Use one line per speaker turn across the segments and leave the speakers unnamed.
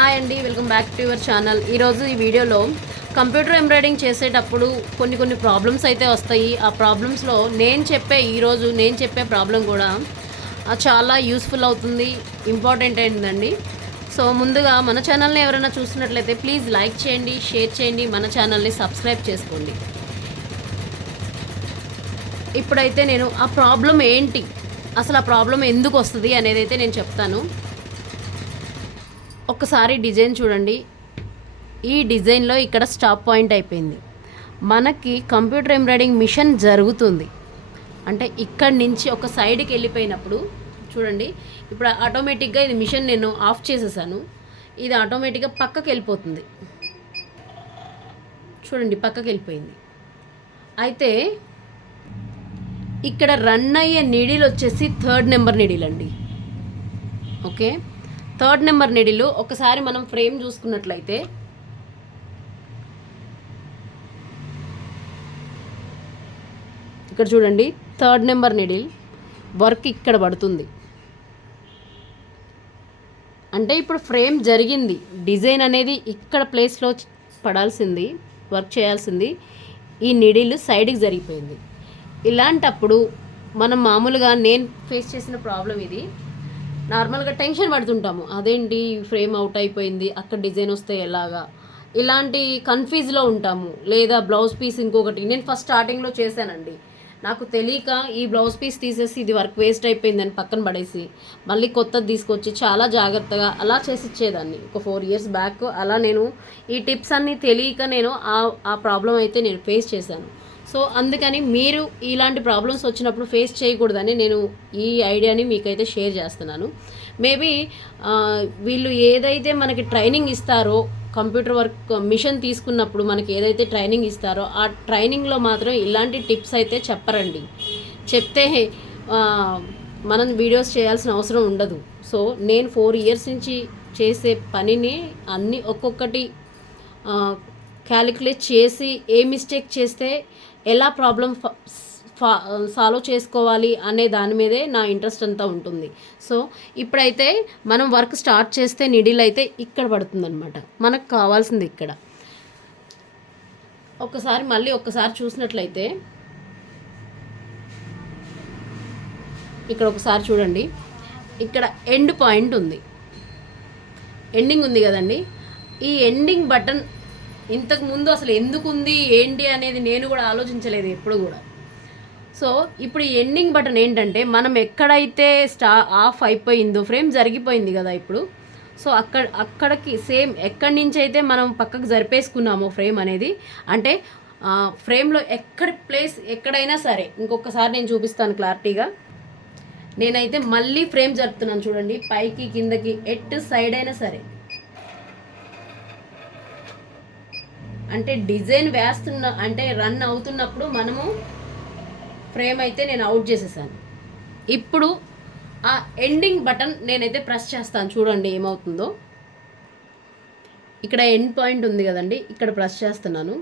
Hi అండి welcome back to your channel. ఈరోజు ఈ వీడియోలో కంప్యూటర్ ఎంబ్రాయిడింగ్ చేసేటప్పుడు కొన్ని కొన్ని ప్రాబ్లమ్స్ అయితే వస్తాయి. ఆ ప్రాబ్లమ్స్లో నేను చెప్పే ఈరోజు నేను చెప్పే ప్రాబ్లం కూడా చాలా యూస్ఫుల్ అవుతుంది ఇంపార్టెంట్ అయిందండి సో ముందుగా మన ఛానల్ని ఎవరైనా చూస్తున్నట్లయితే ప్లీజ్ లైక్ చేయండి షేర్ చేయండి మన ఛానల్ని సబ్స్క్రైబ్ చేసుకోండి. ఇప్పుడైతే నేను ఆ ప్రాబ్లం ఏంటి అసలు ఆ ప్రాబ్లం ఎందుకు వస్తుంది అనేది అయితే నేను చెప్తాను. ఒకసారి డిజైన్ చూడండి. ఈ డిజైన్లో ఇక్కడ స్టాప్ పాయింట్ అయిపోయింది. మనకి కంప్యూటర్ ఎంబ్రాయిడింగ్ మిషన్ జరుగుతుంది. అంటే ఇక్కడి నుంచి ఒక సైడ్కి వెళ్ళిపోయినప్పుడు చూడండి. ఇప్పుడు ఆటోమేటిక్గా ఇది మిషన్ నేను ఆఫ్ చేసేసాను. ఇది ఆటోమేటిక్గా పక్కకి వెళ్ళిపోతుంది. చూడండి పక్కకి వెళ్ళిపోయింది. అయితే ఇక్కడ రన్ అయ్యే నీడిల్ వచ్చేసి థర్డ్ నెంబర్ నీడిల్ అండి. ఓకే? థర్డ్ నెంబర్ నిడిలు ఒకసారి మనం ఫ్రేమ్ చూసుకున్నట్లయితే. ఇక్కడ చూడండి థర్డ్ నెంబర్ నిడిల్ వర్క్ ఇక్కడ పడుతుంది. అంటే ఇప్పుడు ఫ్రేమ్ జరిగింది డిజైన్ అనేది ఇక్కడ ప్లేస్లో పడాల్సింది వర్క్ చేయాల్సింది ఈ నిడిల్ సైడ్కి జరిగిపోయింది. ఇలాంటప్పుడు మనం మామూలుగా నేను ఫేస్ చేసిన ప్రాబ్లం ఇది నార్మల్గా టెన్షన్ పడుతుంటాము. అదేంటి ఫ్రేమ్ అవుట్ అయిపోయింది అక్కడ డిజైన్ వస్తే ఎలాగా? ఇలాంటి కన్ఫ్యూజ్లో ఉంటాము. లేదా బ్లౌజ్ పీస్ ఇంకొకటి నేను ఫస్ట్ స్టార్టింగ్లో చేశానండి. నాకు తెలియక ఈ బ్లౌజ్ పీస్ తీసేసి ఇది వర్క్ వేస్ట్ అయిపోయిందని పక్కన పడేసి మళ్ళీ కొత్తది తీసుకొచ్చి చాలా జాగ్రత్తగా అలా చేసి ఇచ్చేదాన్ని. ఒక ఫోర్ ఇయర్స్ బ్యాక్ అలా నేను ఈ టిప్స్ అన్నీ తెలియక నేను ఆ ఆ ప్రాబ్లం అయితే నేను ఫేస్ చేశాను. సో అందుకని మీరు ఇలాంటి ప్రాబ్లమ్స్ వచ్చినప్పుడు ఫేస్ చేయకూడదని నేను ఈ ఐడియాని మీకైతే షేర్ చేస్తున్నాను. మేబీ వీళ్ళు ఏదైతే మనకి ట్రైనింగ్ ఇస్తారో కంప్యూటర్ వర్క్ మిషన్ తీసుకున్నప్పుడు మనకి ఏదైతే ట్రైనింగ్ ఇస్తారో ఆ ట్రైనింగ్లో మాత్రం ఇలాంటి టిప్స్ అయితే చెప్పరండి. చెప్తే మనం వీడియోస్ చేయాల్సిన అవసరం ఉండదు. సో నేను ఫోర్ ఇయర్స్ నుంచి చేసే పనిని అన్ని ఒక్కొక్కటి క్యాలిక్యులేట్ చేసి ఏ మిస్టేక్ చేస్తే ఎలా ప్రాబ్లం సాల్వ్ చేసుకోవాలి అనే దాని మీదే నా ఇంట్రెస్ట్ అంతా ఉంటుంది. సో ఇప్పుడైతే మనం వర్క్ స్టార్ట్ చేస్తే నిడిల్ అయితే ఇక్కడ పడుతుందనమాట మనకు కావాల్సింది ఇక్కడ. ఒకసారి మళ్ళీ ఒక్కసారి చూసినట్లయితే ఇక్కడ ఒకసారి చూడండి. ఇక్కడ ఎండ్ పాయింట్ ఉంది. ఎండింగ్ ఉంది కదండి. ఈ ఎండింగ్ బటన్ ఇంతకు ముందు అసలు ఎందుకు ఉంది ఏంటి అనేది నేను కూడా ఆలోచించలేదు ఎప్పుడు కూడా. సో ఇప్పుడు ఈ ఎండింగ్ బటన్ ఏంటంటే మనం ఎక్కడైతే స్టా ఆఫ్ అయిపోయిందో ఫ్రేమ్ జరిగిపోయింది కదా ఇప్పుడు సో అక్కడ అక్కడికి సేమ్ ఎక్కడి నుంచి అయితే మనం పక్కకు జరిపేసుకున్నామో ఫ్రేమ్ అనేది అంటే ఫ్రేమ్లో ఎక్కడ ప్లేస్ ఎక్కడైనా సరే ఇంకొకసారి నేను చూపిస్తాను క్లారిటీగా. నేనైతే మళ్ళీ ఫ్రేమ్ జరుపుతున్నాను చూడండి పైకి కిందకి ఎట్ సైడ్ అయినా సరే. అంటే డిజైన్ వేస్తున్న అంటే రన్ అవుతున్నప్పుడు మనము ఫ్రేమ్ అయితే నేను అవుట్ చేసేసాను. ఇప్పుడు ఆ ఎండింగ్ బటన్ నేనైతే ప్రెస్ చేస్తాను. చూడండి ఏమవుతుందో. ఇక్కడ ఎండ్ పాయింట్ ఉంది కదండి ఇక్కడ ప్రెస్ చేస్తున్నాను.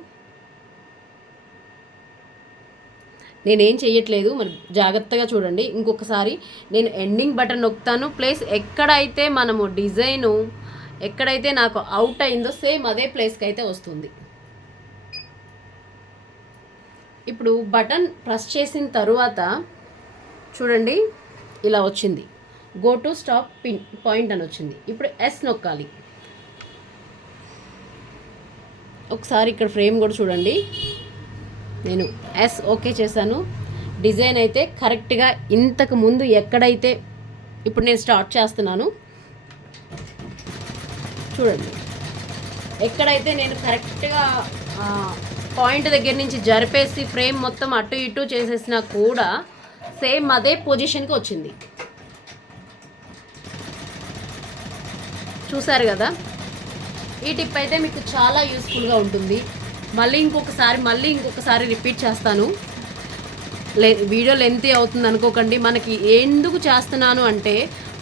నేనేం చేయట్లేదు మరి జాగ్రత్తగా చూడండి. ఇంకొకసారి నేను ఎండింగ్ బటన్ నొక్కుతాను. ప్లేస్ ఎక్కడైతే మనము డిజైను ఎక్కడైతే నాకు అవుట్ అయిందో సేమ్ అదే ప్లేస్కి అయితే వస్తుంది. ఇప్పుడు బటన్ ప్రెస్ చేసిన తరువాత చూడండి ఇలా వచ్చింది. Go to stop pin point అని వచ్చింది. ఇప్పుడు ఎస్ నొక్కాలి. ఒకసారి ఇక్కడ ఫ్రేమ్ కూడా చూడండి. నేను ఎస్ ఓకే చేశాను. డిజైన్ అయితే కరెక్ట్గా ఇంతకు ముందు ఎక్కడైతే ఇప్పుడు నేను స్టార్ట్ చేస్తున్నాను చూడండి. ఎక్కడైతే నేను కరెక్ట్గా పాయింట్ దగ్గర నుంచి జరిపేసి ఫ్రేమ్ మొత్తం అటు ఇటు చేసేసినా కూడా సేమ్ అదే పొజిషన్కి వచ్చింది. చూసారు కదా? ఈ టిప్ అయితే మీకు చాలా యూస్ఫుల్గా ఉంటుంది. మళ్ళీ ఇంకొకసారి మళ్ళీ ఇంకొకసారి రిపీట్ చేస్తాను. లే వీడియో లెంతీ అవుతుంది అనుకోకండి. మనకి ఎందుకు చేస్తున్నాను అంటే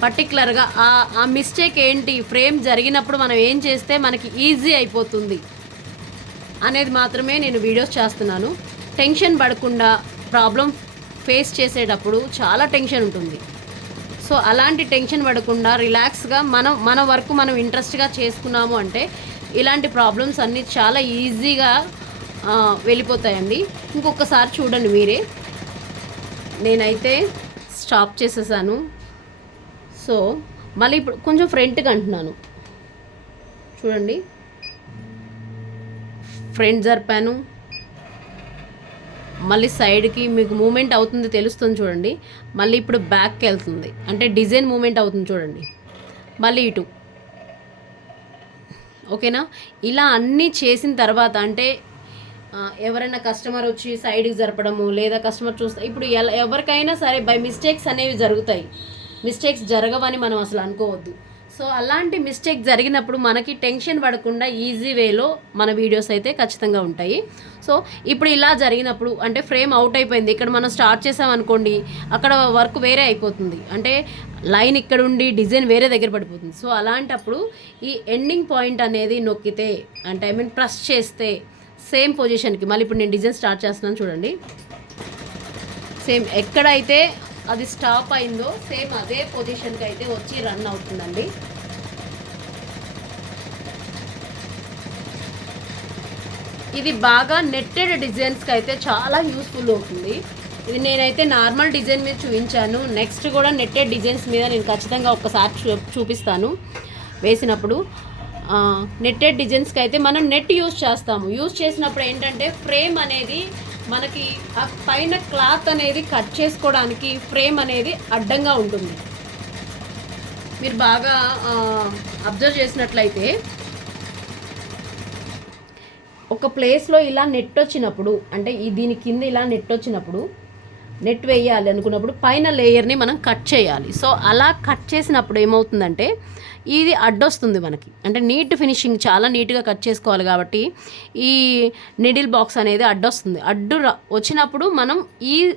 పర్టికులర్గా ఆ ఆ మిస్టేక్ ఏంటి? ఫ్రేమ్ జరిగినప్పుడు మనం ఏం చేస్తే మనకి ఈజీ అయిపోతుంది. అనేది మాత్రమే నేను వీడియోస్ చేస్తున్నాను. టెన్షన్ పడకుండా ప్రాబ్లం ఫేస్ చేసేటప్పుడు చాలా టెన్షన్ ఉంటుంది. సో అలాంటి టెన్షన్ పడకుండా రిలాక్స్గా మనం మన వర్క్ మనం ఇంట్రెస్ట్గా చేసుకున్నాము అంటే ఇలాంటి ప్రాబ్లమ్స్ అన్నీ చాలా ఈజీగా వెళ్ళిపోతాయండి. ఇంకొకసారి చూడండి మీరే. నేనైతే స్టాప్ చేసేసాను. సో మళ్ళీ ఇప్పుడు కొంచెం ఫ్రంట్కి అంటున్నాను. చూడండి. ఫ్రంట్ జరిపాను. మళ్ళీ సైడ్కి మీకు మూమెంట్ అవుతుంది తెలుస్తుంది చూడండి. మళ్ళీ ఇప్పుడు బ్యాక్కి వెళ్తుంది. అంటే డిజైన్ మూమెంట్ అవుతుంది చూడండి. మళ్ళీ ఇటు. ఓకేనా? ఇలా అన్నీ చేసిన తర్వాత అంటే ఎవరైనా కస్టమర్ వచ్చి సైడ్కి జరపడము లేదా కస్టమర్ చూస్తే ఇప్పుడు ఎలా ఎవరికైనా సరే బై మిస్టేక్స్ అనేవి జరుగుతాయి. మిస్టేక్స్ జరగవని మనం అసలు అనుకోవద్దు. సో అలాంటి మిస్టేక్ జరిగినప్పుడు మనకి టెన్షన్ పడకుండా ఈజీ వేలో మన వీడియోస్ అయితే ఖచ్చితంగా ఉంటాయి. సో ఇప్పుడు ఇలా జరిగినప్పుడు అంటే ఫ్రేమ్ అవుట్ అయిపోయింది ఇక్కడ మనం స్టార్ట్ చేసామనుకోండి అక్కడ వర్క్ వేరే అయిపోతుంది. అంటే లైన్ ఇక్కడ ఉండి డిజైన్ వేరే దగ్గర పడిపోతుంది. సో అలాంటప్పుడు ఈ ఎండింగ్ పాయింట్ అనేది నొక్కితే అంటే ఐ మీన్ ప్రెస్ చేస్తే సేమ్ పొజిషన్కి మళ్ళీ ఇప్పుడు నేను డిజైన్ స్టార్ట్ చేస్తున్నాను చూడండి. సేమ్ ఎక్కడైతే అది స్టాప్ అయిందో సేమ్ అదే పొజిషన్కి అయితే వచ్చి రన్ అవుతుందండి. ఇది బాగా నెట్టెడ్ డిజైన్స్కి అయితే చాలా యూస్ఫుల్ అవుతుంది. ఇది నేనైతే నార్మల్ డిజైన్ మీద చూపించాను. నెక్స్ట్ కూడా నెట్టెడ్ డిజైన్స్ మీద నేను ఖచ్చితంగా ఒక్కసారి చూ చూపిస్తాను. వేసినప్పుడు నెట్టెడ్ డిజైన్స్కి అయితే మనం నెట్ యూస్ చేస్తాము. యూస్ చేసినప్పుడు ఏంటంటే ఫ్రేమ్ అనేది మనకి ఆ పైన క్లాత్ అనేది కట్ చేసుకోవడానికి ఫ్రేమ్ అనేది అడ్డంగా ఉంటుంది. మీరు బాగా అబ్జర్వ్ చేసినట్లయితే ఒక ప్లేస్లో ఇలా నెట్ వచ్చినప్పుడు అంటే ఈ దీని కింద ఇలా నెట్ వచ్చినప్పుడు నెట్ వేయాలి అనుకున్నప్పుడు పైన లేయర్ని మనం కట్ చేయాలి. సో అలా కట్ చేసినప్పుడు ఏమవుతుందంటే ఇది అడ్డొస్తుంది మనకి. అంటే నీట్ ఫినిషింగ్ చాలా నీట్గా కట్ చేసుకోవాలి కాబట్టి ఈ నిడిల్ బాక్స్ అనేది అడ్డొస్తుంది. అడ్డు ర- వచ్చినప్పుడు మనం ఈ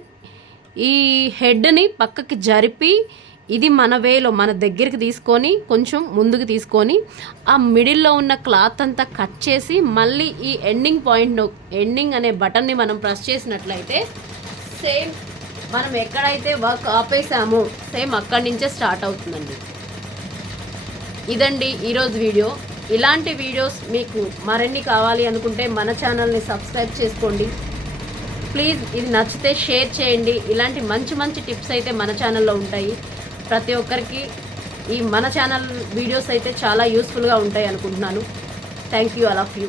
ఈ హెడ్ని పక్కకి జరిపి ఇది మన వేలో మన దగ్గరికి తీసుకొని కొంచెం ముందుకు తీసుకొని ఆ మిడిల్లో ఉన్న క్లాత్ అంతా కట్ చేసి మళ్ళీ ఈ ఎండింగ్ పాయింట్ ఎండింగ్ అనే బటన్ని మనం ప్రెస్ చేసినట్లయితే సేమ్ మనం ఎక్కడైతే వర్క్ ఆపేసామో సేమ్ అక్కడి నుంచే స్టార్ట్ అవుతుందండి. ఇదండి ఈరోజు వీడియో. ఇలాంటి వీడియోస్ మీకు మరిన్ని కావాలి అనుకుంటే మన ఛానల్ని సబ్స్క్రైబ్ చేసుకోండి. ప్లీజ్ ఇది నచ్చితే షేర్ చేయండి. ఇలాంటి మంచి మంచి టిప్స్ అయితే మన ఛానల్లో ఉంటాయి. ప్రతి ఒక్కరికి ఈ మన ఛానల్ వీడియోస్ అయితే చాలా యూస్ఫుల్గా ఉంటాయి అనుకుంటున్నాను. Thank you all of you.